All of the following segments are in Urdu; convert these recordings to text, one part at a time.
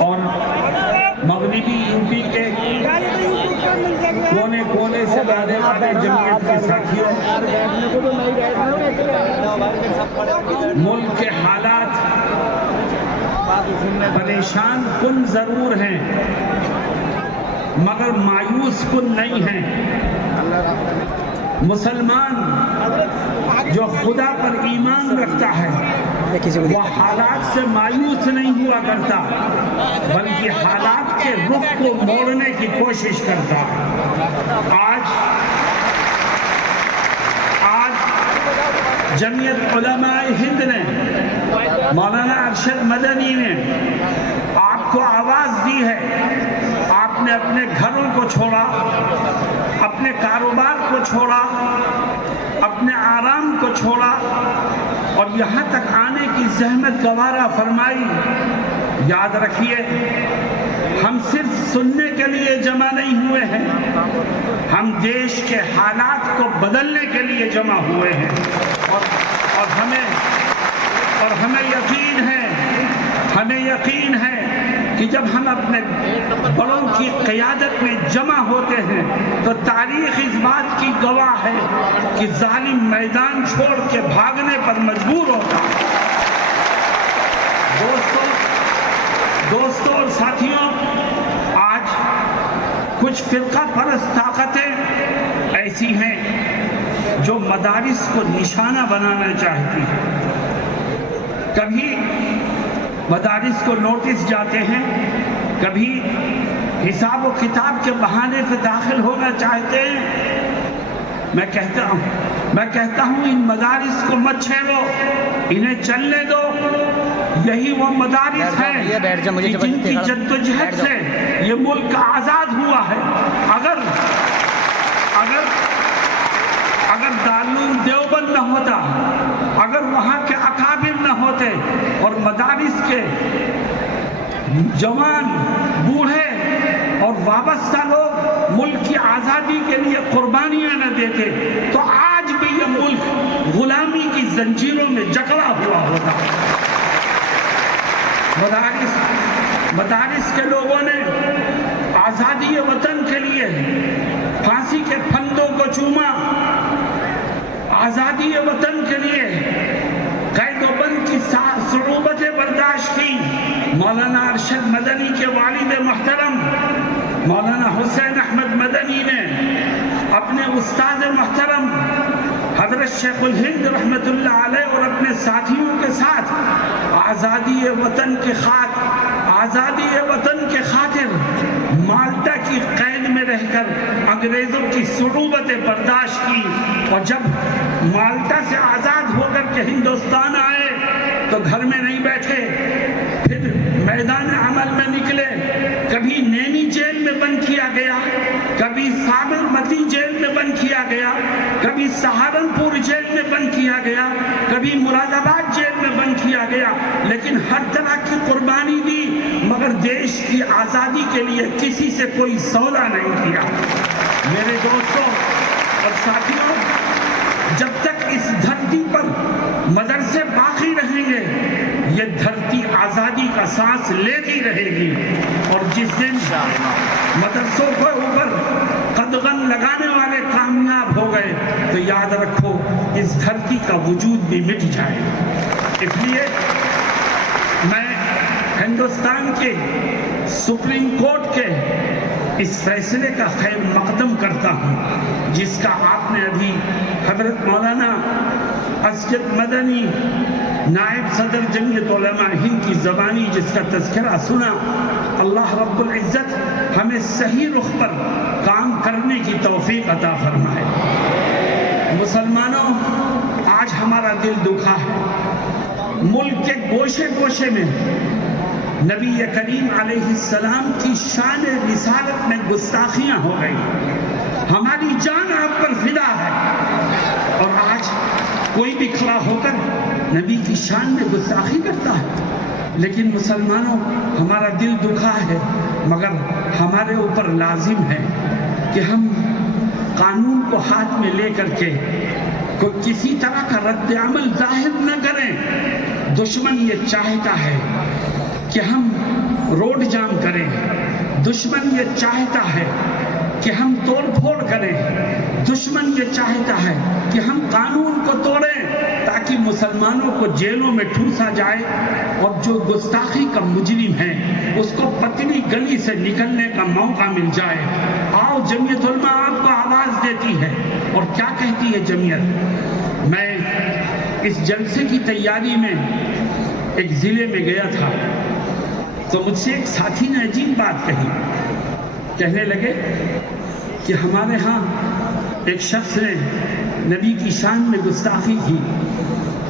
اور مغربی یوپی کے کونے کونے سے آنے والے جمعیت کے ساتھیوں، ملک کے حالات پریشان کن ضرور ہیں مگر مایوس کن نہیں ہیں۔ مسلمان جو خدا پر ایمان رکھتا ہے وہ حالات سے مایوس نہیں ہوا کرتا بلکہ حالات کے رخ کو موڑنے کی کوشش کرتا ہے۔ آج جمعیت علماء ہند نے، مولانا ارشد مدنی نے آپ کو آواز دی ہے۔ آپ نے اپنے گھروں کو چھوڑا، اپنے کاروبار کو چھوڑا، اپنے آرام کو چھوڑا اور یہاں تک آنے کی زحمت گوارا فرمائی۔ یاد رکھیے، ہم صرف سننے کے لیے جمع نہیں ہوئے ہیں، ہم دیش کے حالات کو بدلنے کے لیے جمع ہوئے ہیں اور ہمیں یقین ہے کہ جب ہم اپنے بڑوں کی قیادت میں جمع ہوتے ہیں تو تاریخ اس بات کی گواہ ہے کہ ظالم میدان چھوڑ کے بھاگنے پر مجبور ہوتا ہے۔ دوستوں اور ساتھیوں، آج کچھ فرقہ پرست طاقتیں ایسی ہیں جو مدارس کو نشانہ بنانا چاہتی ہیں۔ کبھی مدارس کو نوٹس جاتے ہیں، کبھی حساب و کتاب کے بہانے سے داخل ہونا چاہتے ہیں۔ میں کہتا ہوں ان مدارس کو مت چھیڑو، انہیں چلنے دو۔ یہی وہ مدارس ہیں جن کی جدوجہد سے یہ ملک آزاد ہوا ہے۔ اگر دارالعلوم دیوبند نہ ہوتا، اگر وہاں کے اکابر نہ ہوتے اور مدارس کے جوان، بوڑھے اور وابستہ لوگ ملک کی آزادی کے لیے قربانیاں نہ دیتے تو آج بھی یہ ملک غلامی کی زنجیروں میں جکڑا ہوا ہوتا۔ مدارس کے لوگوں نے آزادی وطن کے لیے پھانسی کے پھندوں کو چوما، آزادی وطن کے لیے قید و بند کی صعوبتیں برداشت کی۔ مولانا ارشد مدنی کے والد محترم مولانا حسین احمد مدنی نے اپنے استاد محترم حضرت شیخ الہند رحمت اللہ علیہ اور اپنے ساتھیوں کے ساتھ آزادی وطن کے خاطر مالٹا کی قید میں رہ کر انگریزوں کی صعوبتیں برداشت کی، اور جب مالٹا سے آزاد ہو کر کے ہندوستان آئے تو گھر میں نہیں بیٹھے، پھر میدان عمل میں نکلے۔ کبھی نینی جیل میں بند کیا گیا، کبھی سابرمتی جیل میں بند کیا گیا، کبھی سہارنپور جیل میں بند کیا گیا، کبھی مراد آباد جیل میں بند کیا گیا، لیکن ہر طرح کی قربانی دی مگر دیش کی آزادی کے لیے کسی سے کوئی سودا نہیں کیا۔ میرے دوستوں اور ساتھیوں، جب تک اس دھرتی پر مدرسے باقی رہیں گے یہ دھرتی آزادی کا سانس لیتی رہے گی، اور جس دن مدرسوں کے اوپر قدغن لگانے والے کامیاب ہو گئے تو یاد رکھو اس دھرتی کا وجود بھی مٹ جائے گا۔ اس لیے میں ہندوستان کے سپریم کورٹ کے اس فیصلے کا خیر مقدم کرتا ہوں جس کا آپ نے ابھی حضرت مولانا اسجد مدنی نائب صدر جمعیت علماء ہند کی زبانی جس کا تذکرہ سنا۔ اللہ رب العزت ہمیں صحیح رخ پر کام کرنے کی توفیق عطا فرمائے۔ مسلمانوں، آج ہمارا دل دکھا ہے، ملک کے گوشے گوشے میں نبی کریم علیہ السلام کی شان رسالت میں گستاخیاں ہو گئی، ہماری جان آپ پر فدا ہے، اور آج کوئی بھی کھڑا ہو کر نبی کی شان میں گستاخی کرتا ہے۔ لیکن مسلمانوں، ہمارا دل دکھا ہے مگر ہمارے اوپر لازم ہے کہ ہم قانون کو ہاتھ میں لے کر کے کوئی کسی طرح کا رد عمل ظاہر نہ کریں، دشمن یہ چاہتا ہے کہ ہم روڈ جام کریں، دشمن یہ چاہتا ہے کہ ہم توڑ پھوڑ کریں، دشمن یہ چاہتا ہے کہ ہم قانون کو توڑیں تاکہ مسلمانوں کو جیلوں میں ٹھوسا جائے اور جو گستاخی کا مجرم ہے اس کو پتلی گلی سے نکلنے کا موقع مل جائے۔ آؤ جمعیت علماء آپ کو آواز دیتی ہے، اور کیا کہتی ہے جمعیت؟ میں اس جلسے کی تیاری میں ایک ضلع میں گیا تھا تو مجھ سے ایک ساتھی نے عجیب بات کہی، کہنے لگے کہ ہمارے ہاں ایک شخص نے نبی کی شان میں گستاخی کی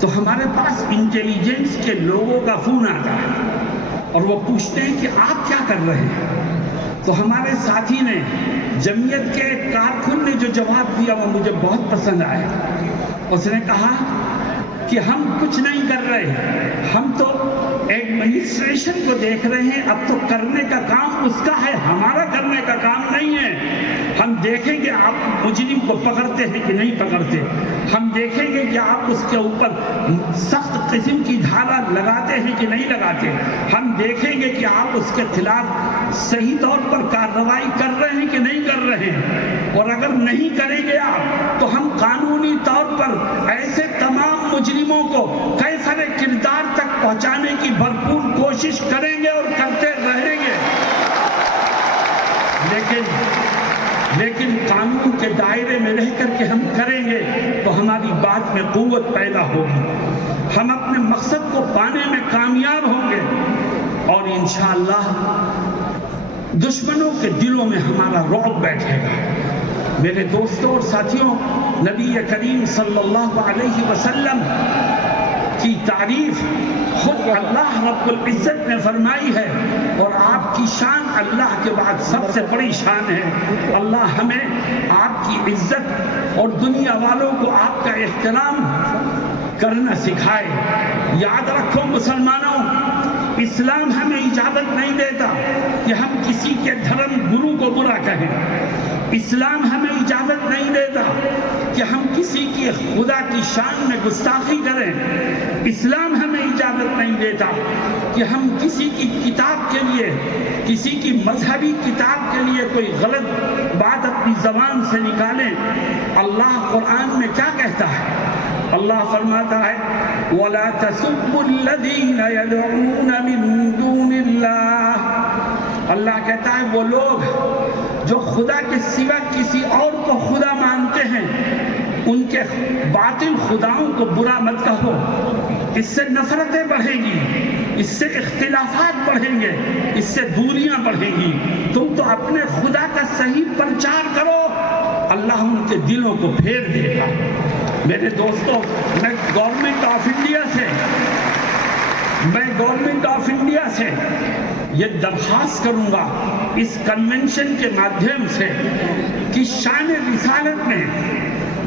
تو ہمارے پاس انٹیلیجنس کے لوگوں کا فون آتا ہے اور وہ پوچھتے ہیں کہ آپ کیا کر رہے ہیں؟ تو ہمارے ساتھی نے، جمعیت کے کارکن نے جو جواب دیا وہ مجھے بہت پسند آیا۔ اس نے کہا کہ ہم کچھ نہیں کر رہے، ہم تو ایڈمنسٹریشن کو دیکھ رہے ہیں، اب تو کرنے کا کام اس کا ہے، ہمارا کرنے کا کام نہیں ہے۔ ہم دیکھیں گے آپ مجرم کو پکڑتے ہیں کہ نہیں پکڑتے، ہم دیکھیں گے کہ آپ اس کے اوپر سخت قسم کی دھارا لگاتے ہیں کہ نہیں لگاتے، ہم دیکھیں گے کہ آپ اس کے خلاف صحیح طور پر کارروائی کر رہے ہیں کہ نہیں کر رہے ہیں، اور اگر نہیں کریں گے آپ تو ہم قانونی طور پر ایسے تمام مجرموں کو کیفر کردار تک پہنچانے کی بھرپور کوشش کریں گے اور کرتے رہیں گے۔ لیکن قانون کے دائرے میں رہ کر کے ہم کریں گے تو ہماری بات میں قوت پیدا ہوگی، ہم اپنے مقصد کو پانے میں کامیاب ہوں گے، اور انشاءاللہ دشمنوں کے دلوں میں ہمارا رعب بیٹھے گا۔ میرے دوستوں اور ساتھیوں، نبی کریم صلی اللہ علیہ وسلم کی تعریف خود اللہ رب العزت نے فرمائی ہے، اور آپ کی شان اللہ کے بعد سب سے بڑی شان ہے۔ اللہ ہمیں آپ کی عزت اور دنیا والوں کو آپ کا احترام کرنا سکھائے۔ یاد رکھو مسلمانوں، اسلام ہمیں اجازت نہیں دیتا کہ ہم کسی کے دھرم گرو کو برا کہیں، اسلام ہمیں اجازت نہیں دیتا کہ ہم کسی کی خدا کی شان میں گستاخی کریں، اسلام ہمیں اجازت نہیں دیتا کہ ہم کسی کی کتاب کے لیے، کسی کی مذہبی کتاب کے لیے کوئی غلط بات اپنی زبان سے نکالیں۔ اللہ قرآن میں کیا کہتا ہے؟ اللہ فرماتا ہے وَلَا تَسُبُّوا الَّذِينَ يَدْعُونَ مِن دُونِ اللَّهِ، اللہ کہتا ہے وہ لوگ جو خدا کے سوا کسی اور کو خدا مانتے ہیں، ان کے باطل خداؤں کو برا مت کہو، اس سے نفرتیں بڑھیں گی، اس سے اختلافات بڑھیں گے، اس سے دوریاں بڑھیں گی۔ تم تو اپنے خدا کا صحیح پرچار کرو، اللہ ان کے دلوں کو پھیر دے گا۔ میرے دوستوں، میں گورنمنٹ آف انڈیا سے یہ درخواست کروں گا اس کنونشن کے مادھیم سے کہ شان رسالت میں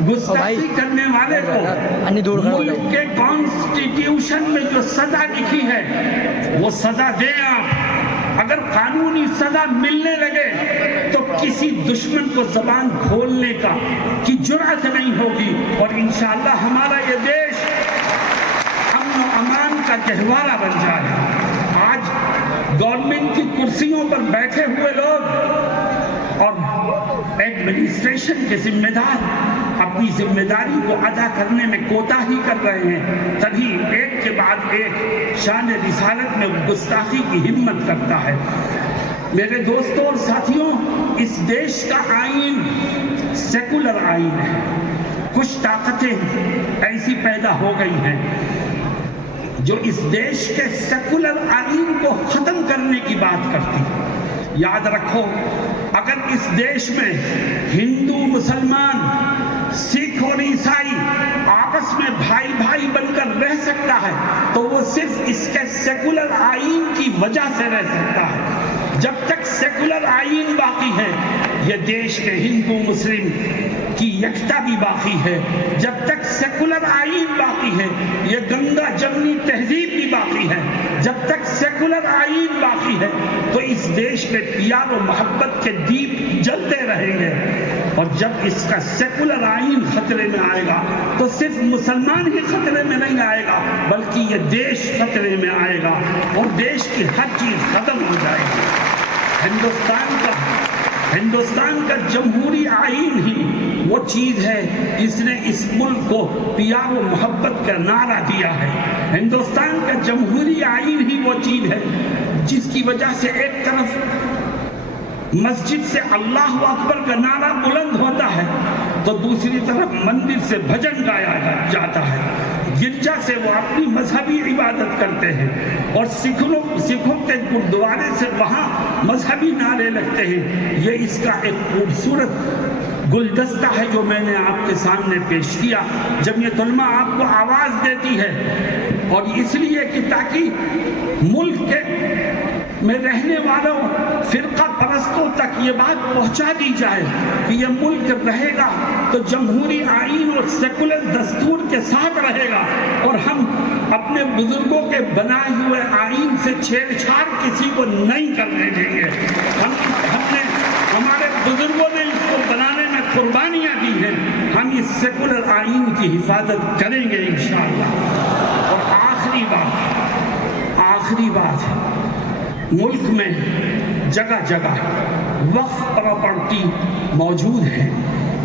گستاخی کرنے والے کو ملک کے کانسٹیٹیوشن میں جو سزا لکھی ہے وہ سزا دیں آپ۔ اگر قانونی سزا ملنے لگے تو کسی دشمن کو زبان کھولنے کی جرأت نہیں ہوگی، اور انشاءاللہ ہمارا یہ دیش امن و امان کا گہوارہ بن جائے۔ آج گورنمنٹ کی کرسیوں پر بیٹھے ہوئے لوگ اور ایڈمنسٹریشن کے ذمہ دار اپنی ذمہ داری کو ادا کرنے میں کوتاہی کر رہے ہیں، تبھی ایک کے بعد ایک شان رسالت میں گستاخی کی ہمت کرتا ہے۔ میرے دوستوں اور ساتھیوں، اس دیش کا آئین سیکولر آئین ہے۔ کچھ طاقتیں ایسی پیدا ہو گئی ہیں جو اس دیش کے سیکولر آئین کو ختم کرنے کی بات کرتی ہے۔ یاد رکھو، اگر اس دیش میں ہندو، مسلمان، سکھ اور عیسائی آپس میں بھائی بھائی بن کر رہ سکتا ہے تو وہ صرف اس کے سیکولر آئین کی وجہ سے رہ سکتا ہے۔ جب تک سیکولر آئین باقی ہے یہ دیش کے ہندو مسلم کی یکتا بھی باقی ہے، جب تک سیکولر آئین باقی ہے یہ گنگا جمنی تہذیب بھی باقی ہے، جب تک سیکولر آئین باقی ہے تو اس دیش میں پیار و محبت کے دیپ جلتے رہیں گے، اور جب اس کا سیکولر آئین خطرے میں آئے گا تو صرف مسلمان ہی خطرے میں نہیں آئے گا بلکہ یہ دیش خطرے میں آئے گا اور دیش کی ہر چیز ختم ہو جائے گی۔ ہندوستان کا جمہوری آئین ہی وہ چیز ہے جس نے اس ملک کو پیار و محبت کا نعرہ دیا ہے، ہندوستان کا جمہوری آئین ہی وہ چیز ہے جس کی وجہ سے ایک طرف مسجد سے اللہ اکبر کا نعرہ بلند ہوتا ہے تو دوسری طرف مندر سے بھجن گایا جاتا ہے، گرجا سے وہ اپنی مذہبی عبادت کرتے ہیں اور سکھوں کے گردوارے سے وہاں مذہبی نعرے لگتے ہیں۔ یہ اس کا ایک خوبصورت گلدستہ ہے جو میں نے آپ کے سامنے پیش کیا۔ جمعیت علماء آپ کو آواز دیتی ہے اور اس لیے کہ تاکہ ملک میں رہنے والوں فرقہ پرستوں تک یہ بات پہنچا دی جائے کہ یہ ملک رہے گا تو جمہوری آئین اور سیکولر دستور کے ساتھ رہے گا، اور ہم اپنے بزرگوں کے بنائے ہوئے آئین سے چھیڑ چھاڑ کسی کو نہیں کرنے دیں گے۔ ہمارے بزرگوں نے اس کو بنانے میں قربانیاں دی ہیں، ہم اس سیکولر آئین کی حفاظت کریں گے انشاءاللہ۔ اور آخری بات ملک میں جگہ جگہ وقف پراپرٹی موجود ہے۔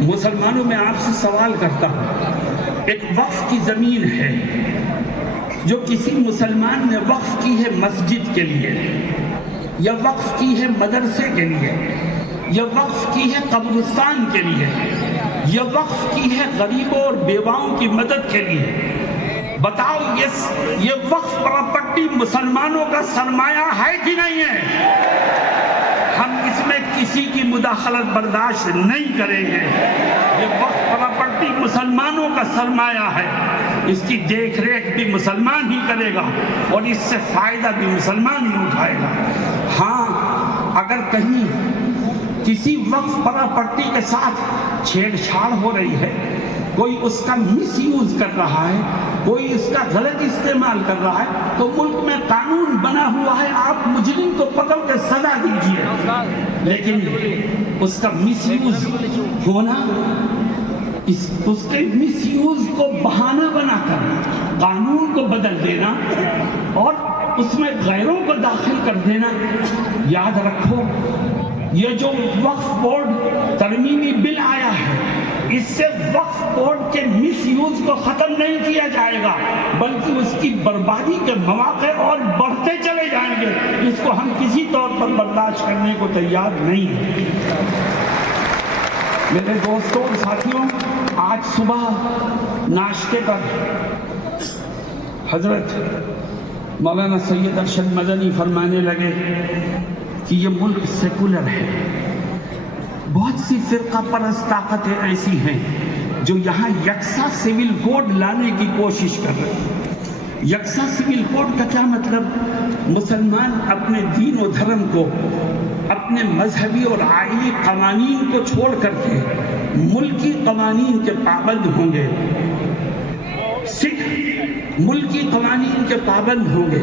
مسلمانوں میں آپ سے سوال کرتا ہوں، ایک وقف کی زمین ہے جو کسی مسلمان نے وقف کی ہے مسجد کے لیے، یا وقف کی ہے مدرسے کے لیے، یا وقف کی ہے قبرستان کے لیے، یا وقف کی ہے غریبوں اور بیواؤں کی مدد کے لیے، بتاؤ یہ وقف پراپرٹی مسلمانوں کا سرمایہ ہے کہ نہیں ہے؟ ہم اس میں کسی کی مداخلت برداشت نہیں کریں گے۔ یہ وقف پراپرٹی مسلمانوں کا سرمایہ ہے، اس کی دیکھ ریکھ بھی مسلمان ہی کرے گا اور اس سے فائدہ بھی مسلمان ہی اٹھائے گا۔ ہاں، اگر کہیں کسی وقف پراپرٹی کے ساتھ چھیڑ چھاڑ ہو رہی ہے، کوئی اس کا مس یوز کر رہا ہے، کوئی اس کا غلط استعمال کر رہا ہے، تو ملک میں قانون بنا ہوا ہے، آپ مجرم کو پکڑ کے سزا دیجئے، لیکن اس کا مس یوز ہونا، اس کے مس یوز کو بہانہ بنا کر قانون کو بدل دینا اور اس میں غیروں کو داخل کر دینا، یاد رکھو یہ جو وقف بورڈ ترمیمی بل آیا ہے، اس سے وقف بورڈ کے مس یوز کو ختم نہیں کیا جائے گا بلکہ اس کی بربادی کے مواقع اور بڑھتے چلے جائیں گے۔ اس کو ہم کسی طور پر برداشت کرنے کو تیار نہیں ہیں۔ میرے دوستوں اور ساتھیوں، آج صبح ناشتے پر حضرت مولانا سید ارشد مدنی فرمانے لگے کہ یہ ملک سیکولر ہے، بہت سی فرقہ پرست طاقتیں ایسی ہیں جو یہاں یکساں سول کوڈ لانے کی کوشش کر رہے ہیں۔ یکساں سول کوڈ کا کیا مطلب؟ مسلمان اپنے دین و دھرم کو، اپنے مذہبی اور آئینی قوانین کو چھوڑ کر کے ملکی قوانین کے پابند ہوں گے، سکھ ملکی قوانین کے پابند ہوں گے،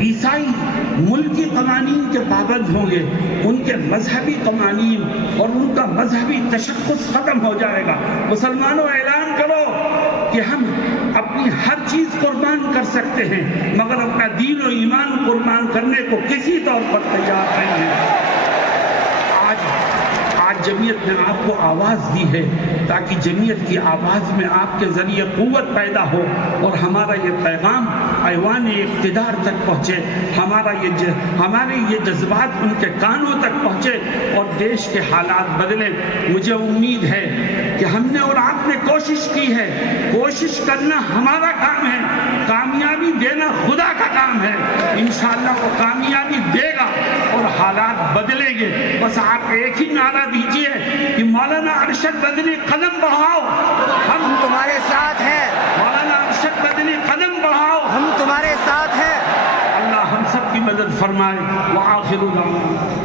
عیسائی ملکی قوانین کے پابند ہوں گے، ان کے مذہبی قوانین اور ان کا مذہبی تشخص ختم ہو جائے گا۔ مسلمانوں، اعلان کرو کہ ہم اپنی ہر چیز قربان کر سکتے ہیں مگر اپنا دین و ایمان قربان کرنے کو کسی طور پر تیار نہیں ہیں۔ آج جمعیت نے آپ کو آواز دی ہے تاکہ جمعیت کی آواز میں آپ کے ذریعے قوت پیدا ہو اور ہمارا یہ پیغام ایوان اقتدار تک پہنچے، ہمارے یہ جذبات ان کے کانوں تک پہنچے اور دیش کے حالات بدلے۔ مجھے امید ہے کہ ہم نے اور آپ نے کوشش کی ہے، کوشش کرنا ہمارا کام ہے، کامیابی دینا خدا کا کام ہے۔ انشاءاللہ وہ کامیابی دے گا اور حالات بدلیں گے۔ بس آپ ایک ہی نعرہ دیجئے کہ مولانا ارشد مدنی قدم بڑھاؤ، ہم تمہارے ساتھ ہیں۔ مولانا ارشد مدنی قدم بڑھاؤ، ہم تمہارے ساتھ ہیں۔ اللہ ہم سب کی مدد فرمائے۔ وآخر دعوانا